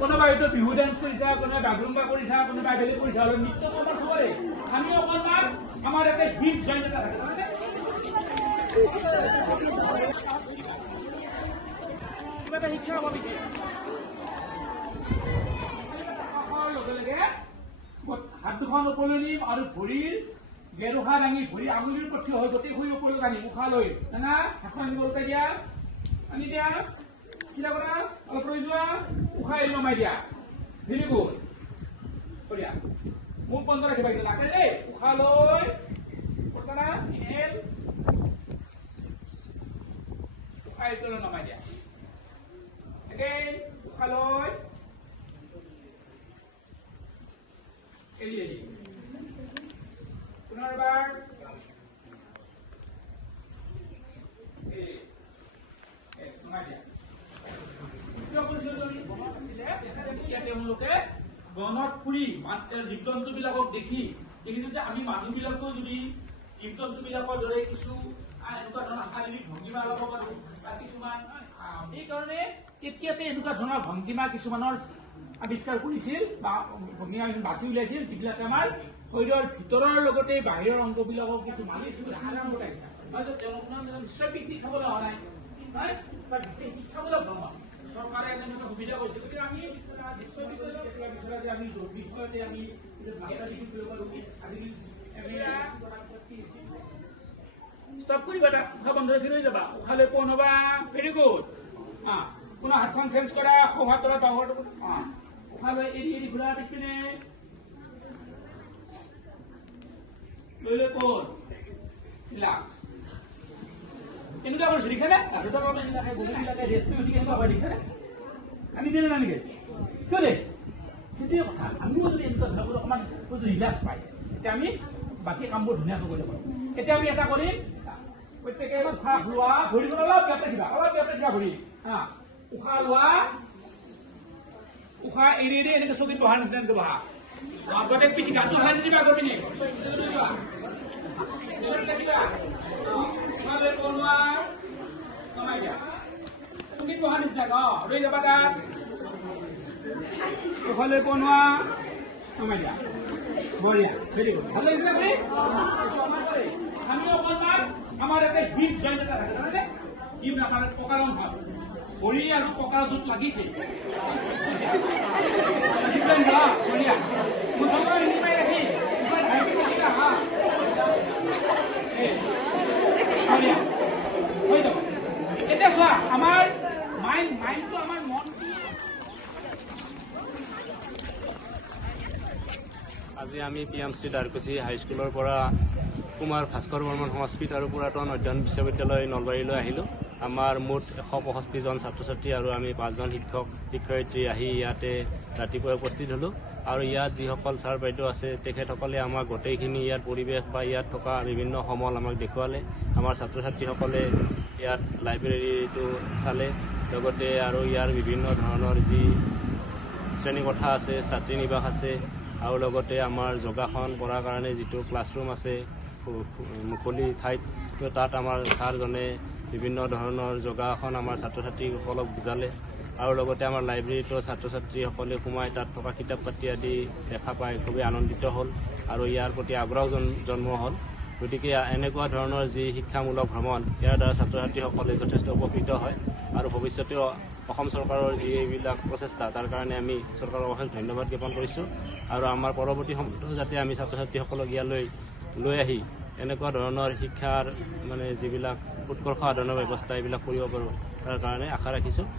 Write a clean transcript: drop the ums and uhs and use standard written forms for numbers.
কোনোবাই হয়তো বিহু ডান্স কৰিছা, কোনোবাই বাগৰুম্বা কৰিছা, কোনোবাই বেলেগ কৰিছা, আৰু নৃত্য আমাৰ চবৰে আমি অকণমান আমাৰ এটা হিট জইন এটা থাকে জানানে? কিবা এটা শিক্ষা হ'ব নেকি? লগে লগে হাত দুখন ওপৰলৈ নিম আৰু ভৰিৰ গেৰুহা দাঙি ভৰি আঙুলিৰ পঠি হৈ গোটেই ভৰি ওপৰলৈ আনিম উশাহ লৈ না হাতখন আনিব উঠাই দিয়া আনি দিয়া চিধা কৰা অলপ ৰৈ যোৱা উশাহ এৰি নমাই দিয়া ভেৰি গুড বঢ়িয়া মুখ বন্ধ ৰাখিবা কিন্তু নাকে দেই উশাহ লৈ কৰা ইনহেল উশাহ এৰি নমাই দিয়া এগেইন উশাহ লৈ এৰি এৰি পুনৰবাৰ বনত ফুৰি জীৱ জন্তু বিলাকক দেখি দেখিছো যে আমি মানুহ বিলাকেও যদি জীৱ জন্তু বিলাকৰ দৰে কিছু এনেকুৱা ধৰণৰ শাৰীৰিক ভংগীমা ল'ব পাৰো বা কিছুমান এইকাৰণে তেতিয়াতে এনেকুৱা ধৰণৰ ভংগীমা কিছুমানৰ আৱিষ্কাৰ কৰিছিল বা ভংগীমা বাছি উলিয়াইছিল যিবিলাকে আমাৰ শৰীৰৰ ভিতৰৰ লগতে বাহিৰৰ অংগবিলাকক কিছু মালিছিল সাধাৰণতে নিশ্চয় পিকনিক খাবলৈ অহা নাই শিক্ষামূলক ভ্ৰমণ চৰকাৰে এনেধৰণৰ সুবিধা কৰিছে গতিকে আমি বিশ্ববিদ্যালয়ত কেতিয়াবা বিচৰা যে আমি বিষয়তে আমি মাষ্টাৰ ডিগ্ৰী কৰিব পাৰো ষ্টপ কৰিবা এটা উশাহ বন্ধ ৰাখি ৰৈ যাবা উশাহ লৈ পোন হবা ভেৰি গুড পুনৰ হাতখন চেঞ্জ কৰা সৌহাত তলত বাহুৰ উশাহ লৈ এৰি এৰি ঘূৰা পিছপিনে লৈ লৈ পোন ৰিলাক্স এনেকুৱা কৰিছো দেখিছানে আমি দিলে নালাগে কিয় দে সেইটোৱে কথা আমিও যদি এনেকুৱা ধৰণৰ অকণমান ৰিলেক্স পাই তেতিয়া আমি বাকী কামবোৰ ধুনীয়াকৈ কৰিব পাৰোঁ এতিয়া আমি এটা কৰিম প্ৰত্যেকে শ্বাস লোৱা ভৰিখন অলপ গেপ ৰাখিবা ভৰি উশাহ লোৱা উশাহ এৰি এৰি এনেকৈ চকীত বহা নিচিনা বহা গোটেই পিঠি গাটো উঠাই নিদিবা আগৰ পিনে চকীত বহা নিচিনা ৰৈ যাবা তাত উশালৈ বনোৱা নমাই দিয়া বঢ়িয়া ভেৰি গুড ভাল লাগিছে আপুনি আমি অকণমান আমাৰ এটা হিপ জইন এটা থাকে জানানে হিপ আমাৰ কঁকালৰ ভাগ ভৰি আৰু কঁকালৰ য'ত লাগিছে বঢ়িয়া মুঠৰ নিমাই ৰাখি হৈ যাব এতিয়া চোৱা আমাৰ মাইণ্ডটো আমাৰ মন আজি আমি PMC দাৰকুছি হাইস্কুলৰ পৰা কুমাৰ ভাস্কৰ বৰ্মন সংস্কৃত আৰু পুৰাতন অধ্যয়ন বিশ্ববিদ্যালয় নলবাৰীলৈ আহিলোঁ আমাৰ মুঠ 165 জন ছাত্ৰ ছাত্ৰী আৰু আমি 5 জন শিক্ষক শিক্ষয়িত্ৰী আহি ইয়াতে ৰাতিপুৱা উপস্থিত হ'লোঁ আৰু ইয়াত যিসকল ছাৰ বাইদেউ আছে তেখেতসকলে আমাক গোটেইখিনি ইয়াৰ পৰিৱেশ বা ইয়াত থকা বিভিন্ন সমল আমাক দেখুৱালে আমাৰ ছাত্ৰ ছাত্ৰীসকলে ইয়াত লাইব্ৰেৰীটো চালে লগতে আৰু ইয়াৰ বিভিন্ন ধৰণৰ যি শ্ৰেণীকোঠা আছে ছাত্ৰী নিবাস আছে আৰু লগতে আমাৰ যোগাসন কৰাৰ কাৰণে যিটো ক্লাছৰুম আছে মুকলি ঠাইত তাত আমাৰ ছাৰজনে বিভিন্ন ধৰণৰ যোগাসন আমাৰ ছাত্ৰ ছাত্ৰীসকলক বুজালে আৰু লগতে আমাৰ লাইব্ৰেৰীতো ছাত্ৰ ছাত্ৰীসকলে সোমাই তাত থকা কিতাপ পাতি আদি দেখা পাই খুবেই আনন্দিত হ'ল আৰু ইয়াৰ প্ৰতি আগ্ৰহ জন্ম হ'ল গতিকে এনেকুৱা ধৰণৰ যি শিক্ষামূলক ভ্ৰমণ ইয়াৰ দ্বাৰা ছাত্ৰ ছাত্ৰীসকলে যথেষ্ট উপকৃত হয় আৰু ভৱিষ্যতেও অসম চৰকাৰৰ যি এইবিলাক প্ৰচেষ্টা তাৰ কাৰণে আমি চৰকাৰক অশেষ ধন্যবাদ জ্ঞাপন কৰিছোঁ আৰু আমাৰ পৰৱৰ্তী সময়তো যাতে আমি ছাত্ৰ ছাত্ৰীসকলক ইয়ালৈ লৈ আহি এনেকুৱা ধৰণৰ শিক্ষাৰ যিবিলাক উৎকৰ্ষ সাধনৰ ব্যৱস্থা এইবিলাক কৰিব পাৰোঁ তাৰ কাৰণে আশা ৰাখিছোঁ।